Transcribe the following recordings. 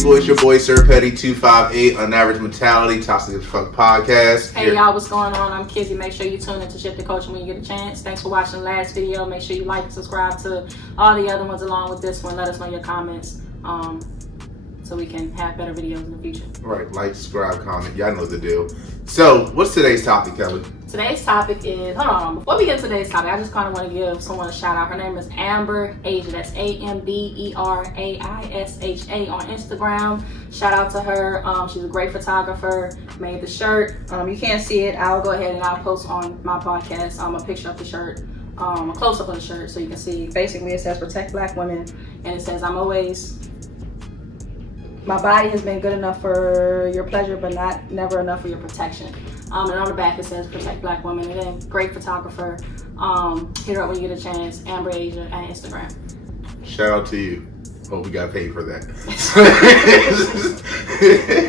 people? It's your boy Sir Petty 258 UnAverage Mentality, Toxic as Fuck Podcast. Hey y'all, what's going on? I'm Kizzy. Make sure you tune into Shift the Culture when you get a chance. Thanks for watching the last video. Make sure you like and subscribe to all the other ones along with this one. Let us know your comments so we can have better videos in the future. Right, like, subscribe, comment. Y'all know the deal. So, what's today's topic, Kelly? Today's topic is, hold on, before we get to today's topic, I just kind of want to give someone a shout out. Her name is Amber Asia. That's AMBERAISHA on Instagram. Shout out to her. She's a great photographer. Made the shirt. You can't see it. I'll go ahead and I'll post on my podcast a picture of the shirt, a close up of the shirt so you can see. Basically, it says protect Black women, and it says my body has been good enough for your pleasure, but never enough for your protection. And on the back it says protect Black women. And then great photographer. Hit her up when you get a chance. Amber Asia on Instagram. Shout out to you. Oh, we got paid for that.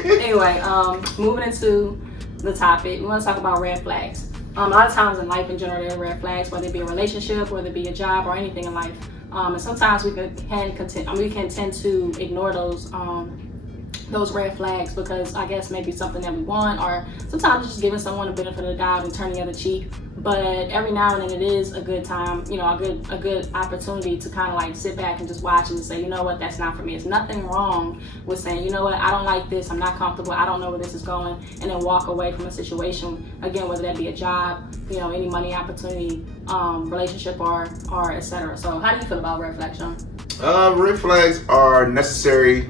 Anyway, moving into the topic, we want to talk about red flags. A lot of times in life in general, there are red flags, whether it be a relationship, whether it be a job, or anything in life. And sometimes we can tend to ignore those red flags because I guess maybe something that we want, or sometimes it's just giving someone a benefit of the doubt and turning the other cheek. But every now and then it is a good time, a good opportunity to kind of like sit back and just watch and say, you know what, that's not for me. There's nothing wrong with saying, you know what, I don't like this, I'm not comfortable, I don't know where this is going, and then walk away from a situation, again, whether that be a job, any money opportunity, relationship, or etc. So how do you feel about red flags, Sean? Red flags are necessary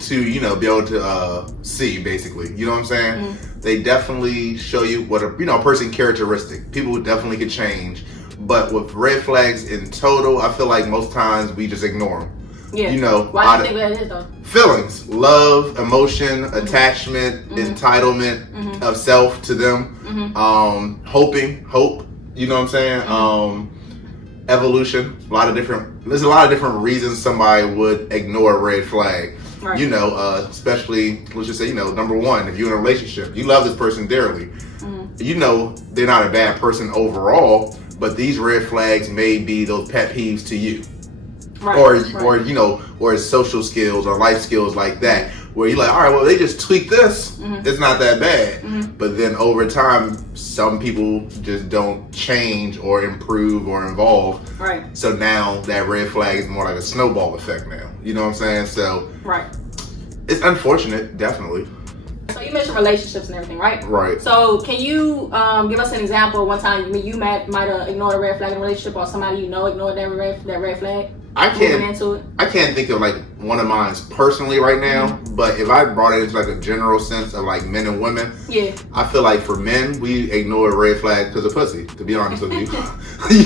to, be able to see, basically. You know what I'm saying? Mm-hmm. They definitely show you what a person characteristic. People definitely could change. But with red flags in total, I feel like most times we just ignore them. Yeah. Why do you think that is, though? Feelings, love, emotion, mm-hmm. attachment, mm-hmm. entitlement mm-hmm. of self to them, mm-hmm. Hope, you know what I'm saying? Mm-hmm. Evolution, there's a lot of different reasons somebody would ignore a red flag. Right. Especially, let's just say, number one, if you're in a relationship, you love this person dearly. Mm-hmm. They're not a bad person overall, but these red flags may be those pet peeves to you. Right. Or social skills or life skills like that, where you're like, all right, well, they just tweak this. Mm-hmm. It's not that bad. Mm-hmm. But then over time, some people just don't change or improve or evolve. Right. So now that red flag is more like a snowball effect now. You know what I'm saying? So right. It's unfortunate, definitely. So you mentioned relationships and everything, right? Right. So can you give us an example of one time you might have ignored a red flag in a relationship, or somebody ignored that red flag? I can't think of like one of mine personally right now, mm-hmm. but if I brought it into like a general sense of like men and women, yeah, I feel like for men we ignore a red flag because of pussy. To be honest with you,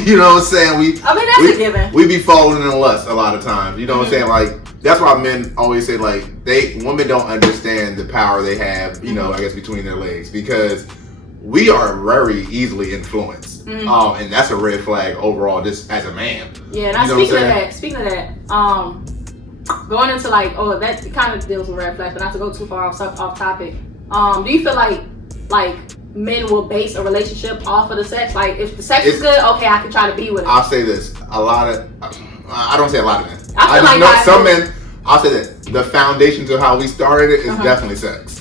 you know what I'm saying? That's a given. We be falling in lust a lot of times. You know mm-hmm. what I'm saying? Like that's why men always say like women don't understand the power they have. Mm-hmm. I guess between their legs, because we are very easily influenced. Mm-hmm. And that's a red flag overall, just as a man. Yeah, now speaking of that, going into that kind of deals with red flags, but not to go too far off topic. Do you feel like men will base a relationship off of the sex? Like if the sex is good, okay, I can try to be with it. I'll say this: I don't say a lot of men. Some men. I'll say that the foundation to how we started it is definitely sex,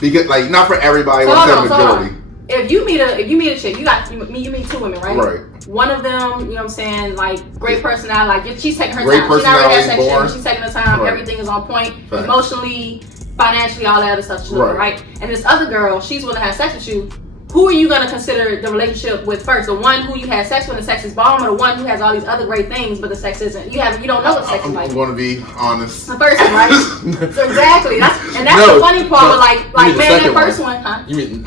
because not for everybody, but for the majority. If you meet a chick, you meet two women, right? Right. One of them, you know what I'm saying, like great personality, like she's taking her great time. She's not really that born. She's taking her time. Right. Everything is on point, Fact. Emotionally, financially, all that other stuff. She's looking, right. And this other girl, she's willing to have sex with you. Who are you going to consider the relationship with first? The one who you had sex with and sex is bomb, or the one who has all these other great things but the sex isn't? You don't know what sex is like. I'm going to be honest. The first one, right? So exactly. That's the funny part. With like man, that first one, huh? You mean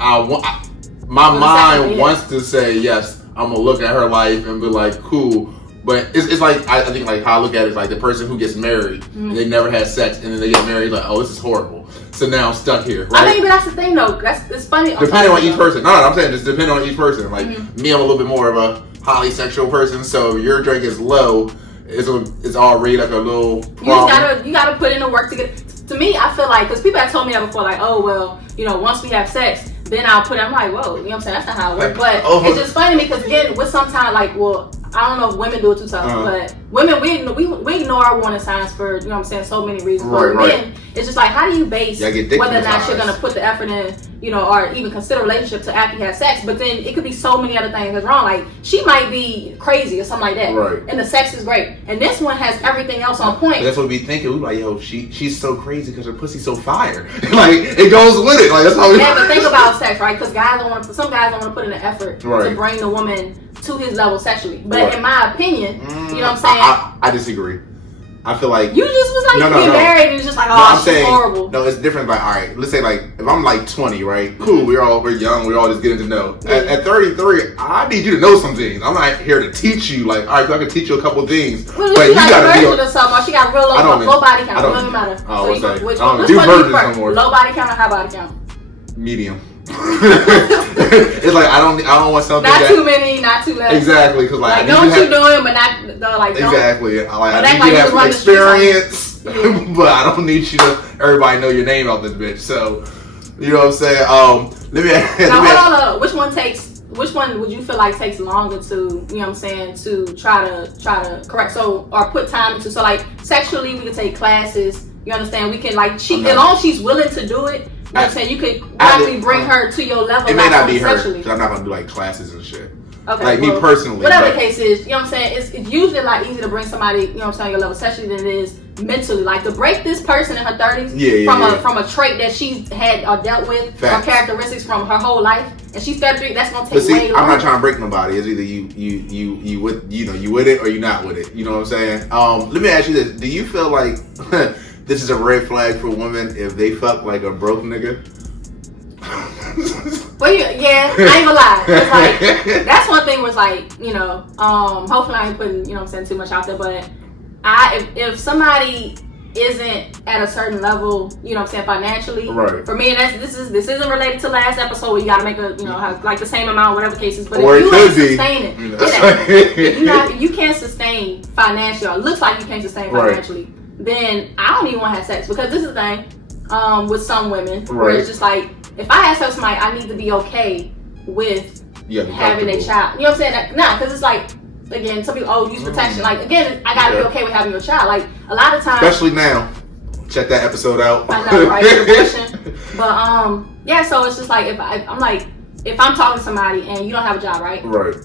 my mind wants to say yes. I'm gonna look at her life and be like, cool. But it's like I think like how I look at it is like the person who gets married mm-hmm. and they never had sex and then they get married, like, oh, this is horrible. So now I'm stuck here. Right? I mean, but that's the thing though. It's funny. Depending on each person. No, I'm saying just depending on each person. Like mm-hmm. me, I'm a little bit more of a highly sexual person. So if your drink is low, it's already like a little problem. You gotta put in the work to get. To me, I feel like because people have told me that before, like, oh well, once we have sex, then I'll put it. I'm like, whoa, you know what I'm saying? That's not how it works. But it's just funny because again, with sometimes like, well, I don't know if women do it too tough, but women, we ignore our warning signs for, you know what I'm saying, so many reasons. But men, it's just like, how do you base whether or not you're going to put the effort in, you know, or even consider a relationship to after you have sex? But then it could be so many other things that's wrong. Like, she might be crazy or something like that. Right. And the sex is great. And this one has everything else on point. But that's what we thinking. We like, yo, she's so crazy because her pussy's so fire. Like, it goes with it. Like, that's how we... Yeah, but think about sex, right? Because some guys don't want to put in the effort to bring the woman to his level sexually. But in my opinion, you know what I'm saying? I disagree. I feel like you just was like getting married and it's just like, she's horrible. No, it's different. Like, all right, let's say like if I'm like 20, right? Cool, we're young, we're all just getting to know. At 33, I need you to know some things. I'm not here to teach you. Like, all right, I can teach you a couple things, well, but you gotta be. Or something, or she got real low body count. It doesn't matter. Oh, so which one do no more. Low body count or high body count? Medium. It's like I don't want something not too many, not too less. Exactly, because like know what you're doing, but not like exactly. I need you to have experience, but I don't need you to everybody know your name out this bitch. So you know what I'm saying? Let me hold on. Which one would you feel like takes longer to, you know what I'm saying, to try to correct or put time into? So like sexually, we can take classes. You understand? We can like as long as she's willing to do it. You know what I'm saying? You could actually bring her to your level. It may not be her, because I'm not going to do like classes and shit. Okay, like me personally. Whatever the case is, you know what I'm saying? It's usually a lot easier to bring somebody, you know what I'm saying, your level sexually than it is mentally. Like to break this person in her 30s from a trait that she's had or dealt with, or characteristics from her whole life, and she's 33, that's going to take way longer. I'm not trying to break nobody. It's either you with it or you not with it. You know what I'm saying? Let me ask you this. Do you feel like this is a red flag for women if they fuck like a broke nigga? Well, I ain't gonna lie. It's like, that's one thing where it's like, you know, hopefully I ain't putting, you know what I'm saying, too much out there, but if somebody isn't at a certain level, you know what I'm saying, financially, for me, and this isn't related to last episode where you gotta make a, you know, have like the same amount, whatever cases, but or if you can't sustain it, if you can't sustain financially, or it looks like you can't sustain financially, then I don't even want to have sex, because this is the thing with some women where it's just like, if I have sex with somebody, I need to be okay with having a child. You know what I'm saying? Because it's like, again, some people, use protection. Like, again, I gotta be okay with having your child. Like, a lot of times, especially now. Check that episode out. I know, right? But so it's just like, if I'm talking to somebody and you don't have a job, right? Right.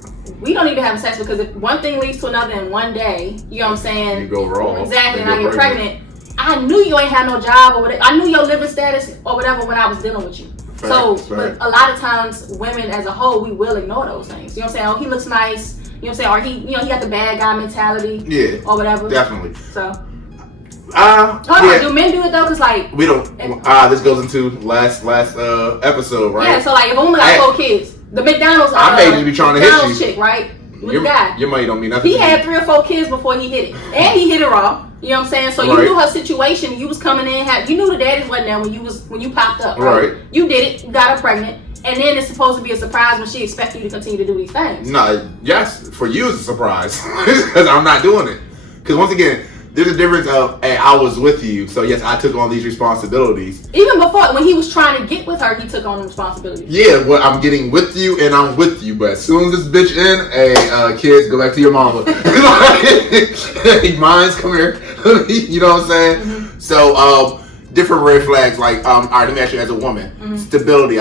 We don't even have sex, because if one thing leads to another in one day, you know what I'm saying? You go wrong. Exactly, and I get pregnant. I knew you ain't had no job or whatever. I knew your living status or whatever when I was dealing with you. But a lot of times, women as a whole, we will ignore those things. You know what I'm saying? Oh, he looks nice. You know what I'm saying? Or he got the bad guy mentality. Yeah. Or whatever. Definitely. So. Do men do it though? Cause like we don't. This goes into last episode, right? Yeah. So like, if a woman got 4 kids, the McDonald's. I may just be trying to hit you. Chick, right? With the guy. Your money don't mean nothing. He had 3 or 4 kids before he hit it, and he hit it raw. You know what I'm saying? So you knew her situation. You was coming in. You knew the daddies wasn't there when you popped up. Right? You did it. You got her pregnant, and then it's supposed to be a surprise when she expects you to continue to do these things. No, yes, for you it's a surprise because I'm not doing it. Because once again, there's a difference of, hey, I was with you, so yes, I took on these responsibilities. Even before, when he was trying to get with her, he took on the responsibilities. Yeah, well, I'm getting with you and I'm with you, but as soon as this bitch in, hey, kids, go back to your mama. Hey, mine's come here. You know what I'm saying? Mm-hmm. So, different red flags, like, all right, let me ask you, as a woman, stability,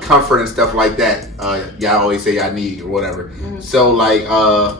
comfort and stuff like that, y'all always say y'all need or whatever. Mm-hmm. So, like,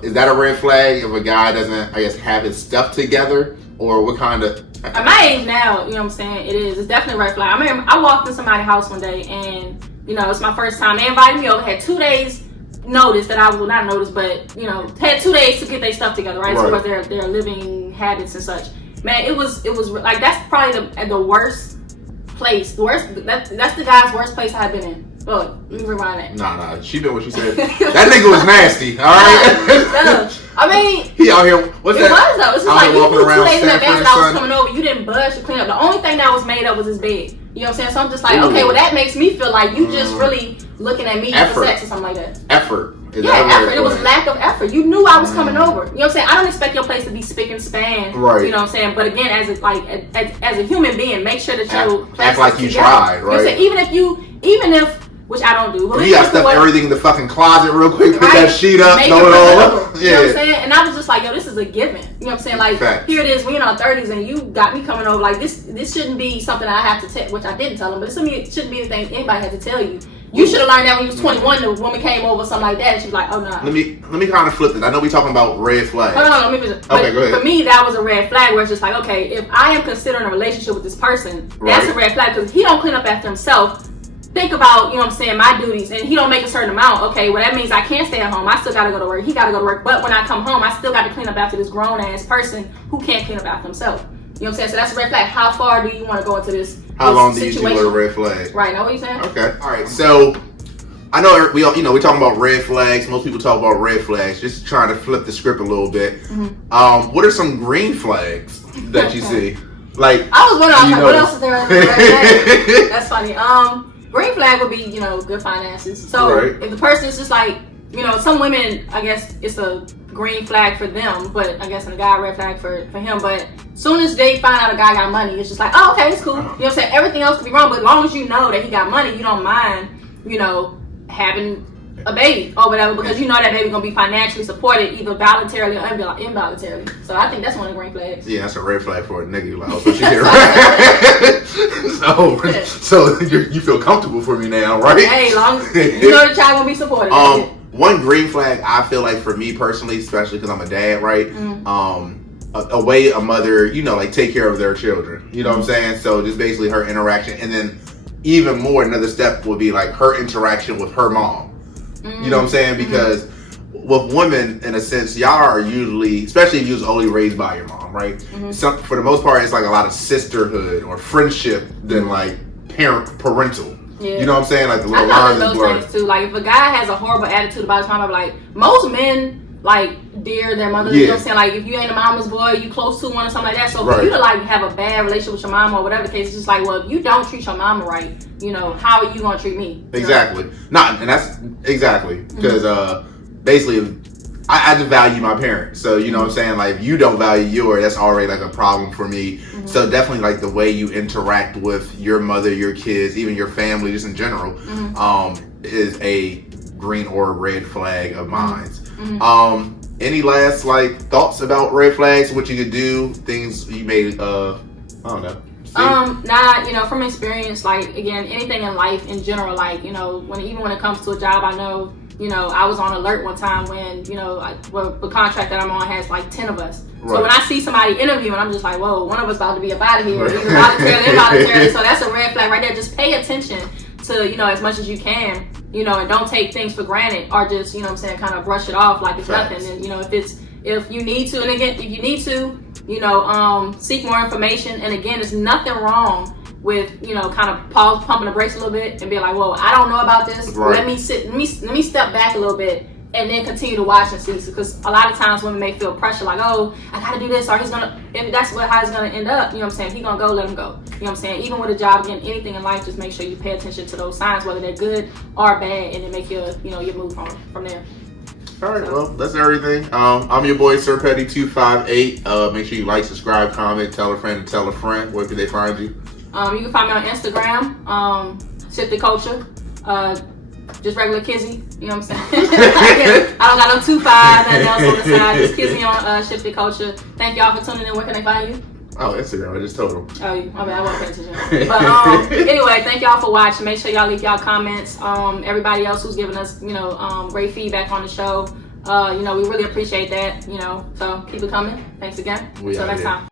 is that a red flag if a guy doesn't, I guess, have his stuff together? Or what kind of... At my age now, you know what I'm saying, it is. It's definitely a red flag. I remember I walked in somebody's house one day, and, you know, it's my first time. They invited me over, had 2 days notice that I was, not notice, but, you know, had 2 days to get their stuff together, right? So their living habits and such. Man, it was like, that's probably the worst place. That's the guy's worst place I've been in. Look, let me rewind that. Nah, she did what she said. That nigga was nasty, alright? I mean, he out here, what's that? It was though. It's just like, you knew 2 days in advance that I was coming over, you didn't budge to clean up. The only thing that was made up was his bed. You know what I'm saying? So I'm just like, okay, well that makes me feel like you just really looking at me for sex or something like that. Effort. Effort. It was lack of effort. You knew I was coming over. You know what I'm saying? I don't expect your place to be spick and span. Right. You know what I'm saying? But again, as a human being, make sure that you act like you tried, right? You know what I'm saying? Even if which I don't do. But you gotta stuff everything in the fucking closet real quick, put that sheet up, throw it all up. You know what I'm saying? And I was just like, yo, this is a given. You know what I'm saying? Like, here it is, we in our 30s, and you got me coming over. Like, this shouldn't be something I have to tell, which I didn't tell them, but it shouldn't be anything anybody had to tell you. You should have learned that when you was 21. The woman came over, something like that, and she was like, "Oh no." Let me kind of flip it. I know we talking about red flags. Hold on, let me finish. Okay, go ahead. For me, that was a red flag where it's just like, okay, if I am considering a relationship with this person, that's a red flag because he don't clean up after himself. Think about, you know what I'm saying, my duties, and he don't make a certain amount. Okay, well that means I can't stay at home. I still gotta go to work. He gotta go to work. But when I come home, I still got to clean up after this grown ass person who can't clean up after himself. You know what I'm saying? So that's a red flag. How far do you want to go into this? How long do you see what a red flag? Right. Know what you're saying? Okay. All right. So I know we talking about red flags. Most people talk about red flags. Just trying to flip the script a little bit. Mm-hmm. What are some green flags that you see? Like, I was wondering, what else is there? That's funny. Green flag would be, good finances. So if the person is just like, some women, I guess it's a green flag for them, but I guess in a guy, red flag for him. But as soon as they find out a guy got money, it's just like, oh, okay, it's cool. You know what I'm saying? Everything else could be wrong, but as long as you know that he got money, you don't mind, having a baby or whatever, because you know that baby gonna be financially supported either voluntarily or involuntarily. So I think that's one of the green flags. Yeah, that's a red flag for a nigga. Like, so she get right. so you feel comfortable for me now, right? Hey, long as you know the child gonna be supported. One green flag I feel like for me personally, especially because I'm a dad, right? A way a mother, like take care of their children. You know what I'm saying? So just basically her interaction, and then even more, another step would be like her interaction with her mom. You know what I'm saying? Because with women, in a sense, y'all are usually, especially if you was only raised by your mom, right? For the most part, it's like a lot of sisterhood or friendship than like parental. Yeah. You know what I'm saying? Like the little lines is blurred. Things too. Like if a guy has a horrible attitude about his mom, I'm like, most men like dear their mother. You know what I'm saying? Like if you ain't a mama's boy, you close to one or something like that. So for you to like have a bad relationship with your mom or whatever the case, it's just like, well, if you don't treat your mama right, how are you gonna treat me? Exactly. And that's exactly because basically I just value my parents. So you know what I'm saying? Like if you don't value yours, that's already like a problem for me. So definitely like the way you interact with your mother, your kids, even your family, just in general, is a green or red flag of mine. Any last like thoughts about red flags? What you could do, things you may I don't know. From experience, like again, anything in life in general, like when it comes to a job, I know I was on alert one time when the contract that I'm on has like 10 of us. So when I see somebody interviewing, I'm just like, whoa, one of us about to be up out of here, either voluntarily or involuntarily. So that's a red flag right there. Just pay attention to as much as you can, and don't take things for granted or just kind of brush it off like it's nothing. And if you need to, and again, if you need to, seek more information. And again, there's nothing wrong with kind of pause, pumping the brakes a little bit and be like, whoa, I don't know about this. Let me step back a little bit and then continue to watch and see. Because a lot of times women may feel pressure like, oh, I gotta do this, or he's gonna, if that's how it's gonna end up, if he gonna go, let him go. You know what I'm saying? Even with a job, again, anything in life, just make sure you pay attention to those signs, whether they're good or bad, and then make your move from there. All right, well, that's everything. I'm your boy, Sir Petty 258. Make sure you like, subscribe, comment, tell a friend, and tell a friend. Where can they find you? You can find me on Instagram, Shift the Culture, just regular Kizzy, you know what I'm saying? I don't got no 25, nothing else on the side, just Kizzy on Shift the Culture. Thank y'all for tuning in. Where can they find you? Oh, Instagram, I just told them. Oh, my bad, I wasn't paying attention. But anyway, thank y'all for watching. Make sure y'all leave y'all comments. Everybody else who's giving us, great feedback on the show. We really appreciate that, so keep it coming. Thanks again. Until next time.